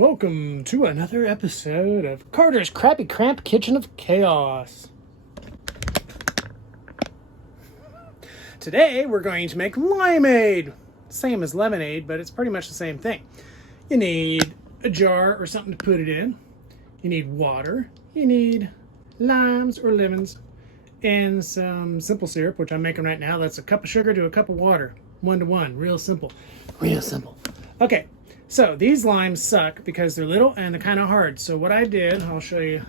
Welcome to another episode of Carter's Crappy Cramped Kitchen of Chaos. Today we're going to make limeade. Same as lemonade, but it's pretty much the same thing. You need a jar or something to put it in. You need water. You need limes or lemons and some simple syrup, which I'm making right now. That's a cup of sugar to a cup of water. 1 to 1. Real simple. Real simple. Okay. So these limes suck because they're little and they're kind of hard. So what I did, I'll show you.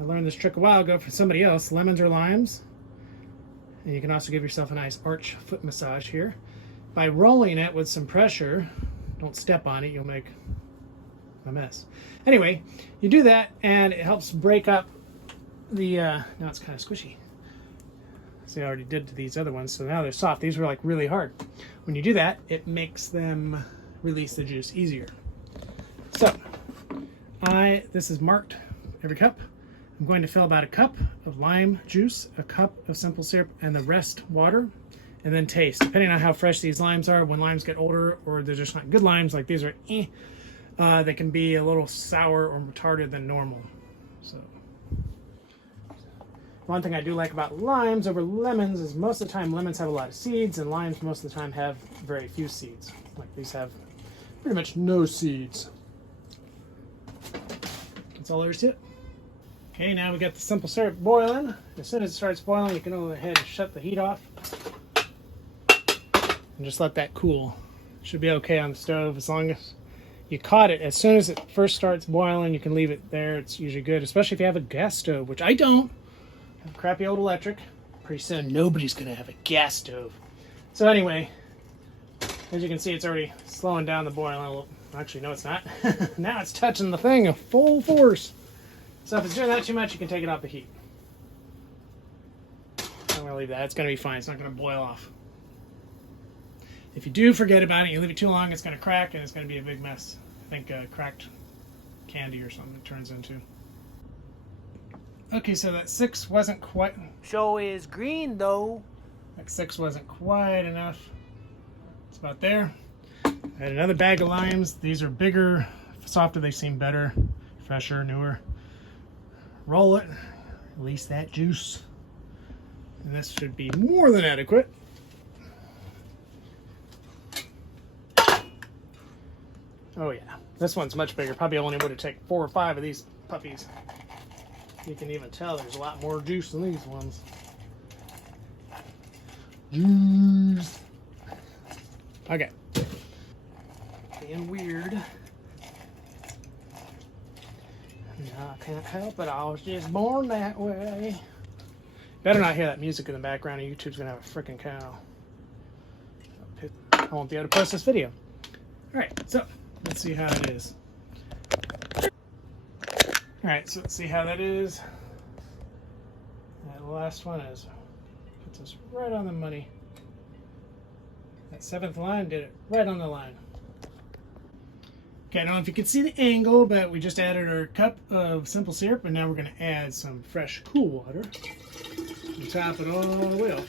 I learned this trick a while ago from somebody else. Lemons or limes. And you can also give yourself a nice arch foot massage here. By rolling it with some pressure, don't step on it, you'll make a mess. Anyway, you do that and it helps break up the, now it's kind of squishy. See, I already did to these other ones, so now they're soft. These were like really hard. When you do that, it makes them release the juice easier. So, this is marked every cup. I'm going to fill about a cup of lime juice, a cup of simple syrup, and the rest water, and then taste. Depending on how fresh these limes are, when limes get older or they're just not good limes, like these are they can be a little sour or retarded than normal. So, one thing I do like about limes over lemons is most of the time lemons have a lot of seeds and limes most of the time have very few seeds. Like these have pretty much no seeds. That's all there is to it. Okay, now we got the simple syrup boiling. As soon as it starts boiling, you can go ahead and shut the heat off and just let that cool. Should be okay on the stove as long as you caught it. As soon as it first starts boiling, you can leave it there. It's usually good, especially if you have a gas stove, which I don't. I have a crappy old electric. Pretty soon, nobody's going to have a gas stove. So anyway, as you can see, it's already slowing down the boiling. Actually, no, it's not. Now it's touching the thing at full force. So if it's doing that too much, you can take it off the heat. I'm going to leave that. It's going to be fine. It's not going to boil off. If you do forget about it, you leave it too long, it's going to crack, and it's going to be a big mess. I think cracked candy or something it turns into. Okay, so that 6 wasn't quite... Show is green, though. That 6 wasn't quite enough. It's about there. I had another bag of limes. These are bigger, softer, they seem better, fresher, newer. Roll it, release that juice. And this should be more than adequate. Oh yeah, this one's much bigger. Probably only would have taken 4 or 5 of these puppies. You can even tell there's a lot more juice than these ones. Juice. Okay. Being weird. No, I can't help it. I was just born that way. Better not hear that music in the background or YouTube's going to have a freaking cow. I won't be able to post this video. Alright, so let's see how it is. Alright, so let's see how that is. That last one puts us right on the money. That 7th line did it right on the line. Okay, I don't know if you can see the angle, but we just added our cup of simple syrup, and now we're going to add some fresh cool water. And top it all the way off.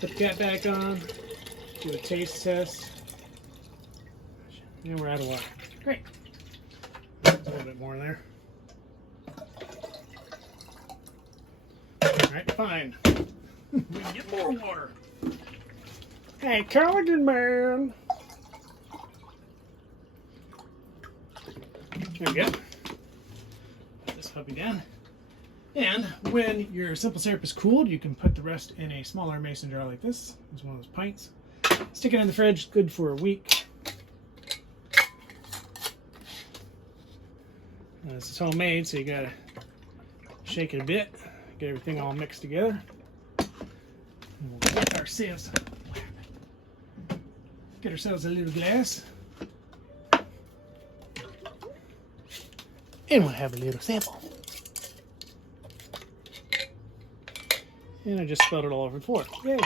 Put the cap back on, do a taste test. And we're out of water. Great. A little bit more in there. Alright, fine. We can get more water. Hey, Callaghan man. There we go. Put this puppy down. And when your simple syrup is cooled, you can put the rest in a smaller mason jar like this. It's one of those pints. Stick it in the fridge, good for a week. This is homemade, so you gotta shake it a bit, get everything all mixed together. And we'll get ourselves a little glass. And we'll have a little sample. And I just spilled it all over the floor. Yay!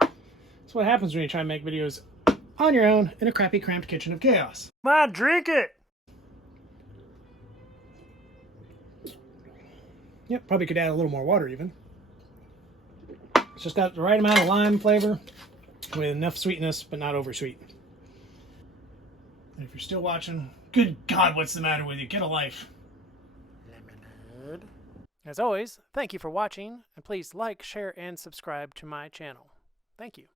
That's what happens when you try and make videos on your own in a crappy, cramped kitchen of chaos. Ma, drink it! Yep, probably could add a little more water even. It's just got the right amount of lime flavor with enough sweetness, but not over sweet. And if you're still watching, good God, what's the matter with you? Get a life. Limeade. As always, thank you for watching, and please like, share, and subscribe to my channel. Thank you.